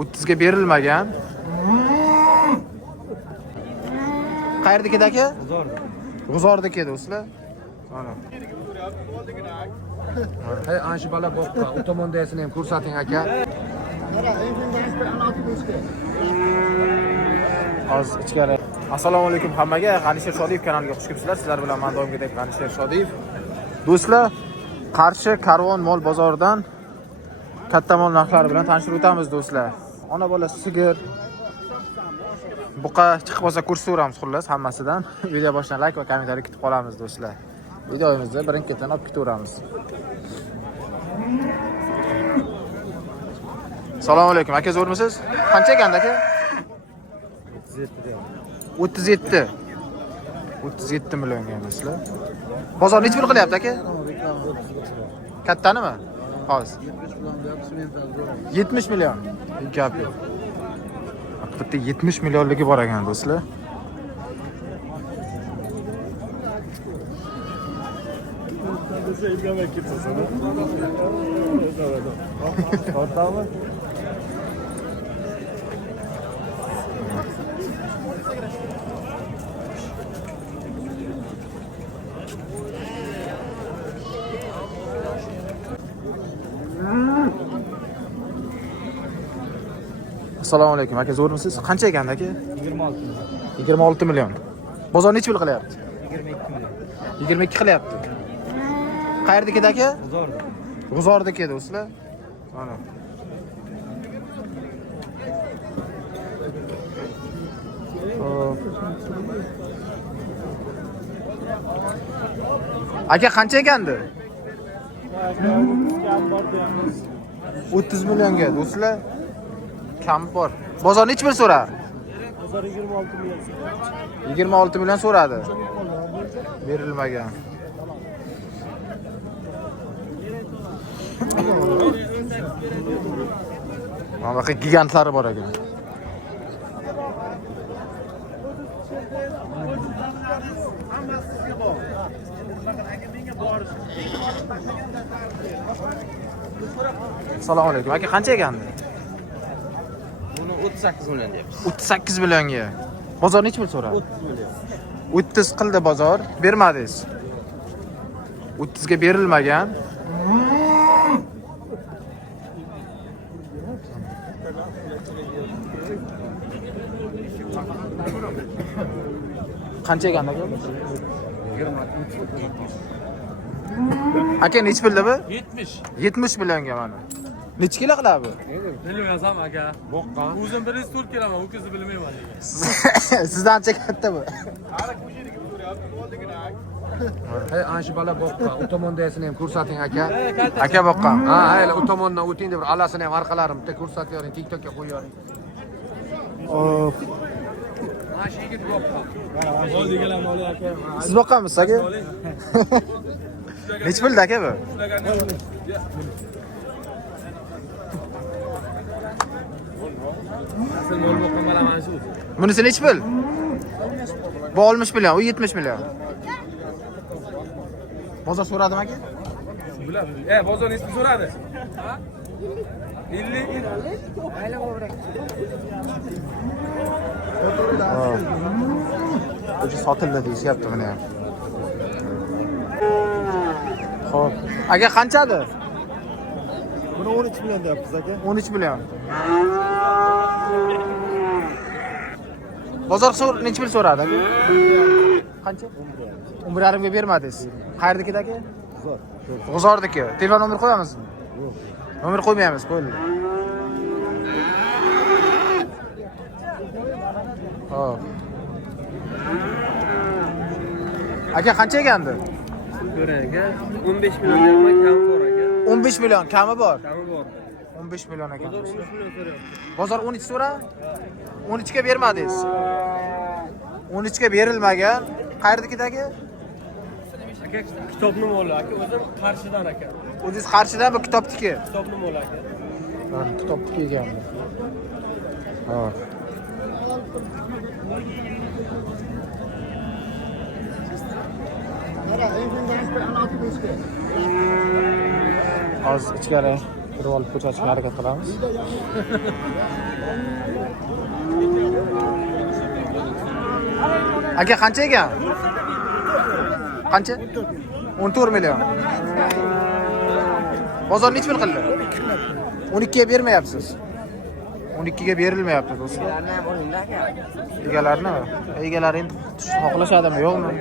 30 ga berilmagan. Qayerdagi aka? G'uzordagi do'stlar. Mana. Hey, ancha bola boqqa, u tomondasini ham ko'rsating aka. Hozir ichkari. Assalomu alaykum hammaga. G'anisher Shodiyev kanaliga xush kelibsizlar. Sizlar bilan men doimgidek G'anisher Shodiyev. Do'stlar, Qarshi Karvon mol bozoridan katta mol narxlari bilan tanishib o'tamiz do'stlar. Ona bola sigir, buqa chiqib olsa ko'rsatamiz xullas hammasidan. Video boshidan like va kommentariy kutib qolamiz do'stlar. Videomizni birin-ketin olib ketaveramiz. Assalomu alaykum. Aka zo'rmisiz? Qancha ekan aka? 37. 37 millionga do'stlar. Bozor necha pul qilyapti aka? Kattanimi? Hozir 70 million. Gap yo'q. Bitta 70 millionligi bor ekan do'stlar. Assalomu alaykum. Aka zo'rmisiz? Qancha ekan aka? 26 million. Bozor necha pul qilyapti? 22 million. 22 qilyapti. Qayerdagi aka? G'uzordagi do'stlar. Mana. Aka qancha ekandi? 30 millionga do'stlar. Kam bor. Bozor necha pul so'rar? Bozor 26 million. 26 million so'radi. Berilmagan. Mana bu gigantlari bor ekan. Assalomu alaykum. Aka qancha ekandi? Buni 38 million deyapmiz. 38 millionga. Bozor necha pul so'radi? 30 million. 30 qildi bozor, bermadingiz. 30 ga berilmagan. Qancha ekan aka? 20. Aka necha pulda bu? 70. 70 millionga mana. Necha kilo qiladi bu? Bilmayman aka. Boqqan. O'zim 1 kelaman, u qizni bilmayman degan. Sizdan ancha katta bu. Hey, ancha bola boqqa, u tomondasini ham ko'rsating aka. Aka boqqan. Ha, hayla u tomondan o'ting deb alasini ham orqalarini bitta ko'rsatyoring, TikTokga qo'yayoring. Hop. Mana shu yigit boqqa. Bol deganlar moli aka. Siz boqqanmisiz aka? Necha pulda aka bu? Asl mol boqqan mana shu. Bunisi necha pul? Bu 60 million, u 70 million. Bozor so'radimi aka? Biladi. Bozor nechi so'radi? Ha? 50. O'zi sotildi deyishyapti buni ham. Xo'p. Aka qanchadir? Buni 13 million deyapsiz aka. 13 million. Bozor necha pul so'radi aka? Qancha? 11,5 ga bermadingiz. Qayerdagi aka? G'uzordagi. Telefon nomer qo'yamizmi? Yo'q. Nomer qo'ymaymiz, qo'ying. Hop. Aka qancha egandi? Aka 15 million deyapman, kami bor aka. 15 million kami bor. Kami bor. 15 million ekan. Bozor 13 million so'rayapti. Bozor 13 so'ra? 13 ga bermadingiz. 13 ga berilmagan. Qayerdagi aka? Aka kitobni moli aka, o'zim Qarshidan aka. O'zingiz Qarshidan bu kitobniki. Kitobni moli aka. Ha, kitobniki ekan. Ha. Hozir ichkari kirib olib ko'rsatishga harakat qilamiz. Aka qancha ekan? Qancha? 14 million. Bozor nechta qildi? 12 ga bermayapsiz. 12 ga berilmayapti do'stlar. Egalarni, egalari endi xohlashadimi, yo'qmi?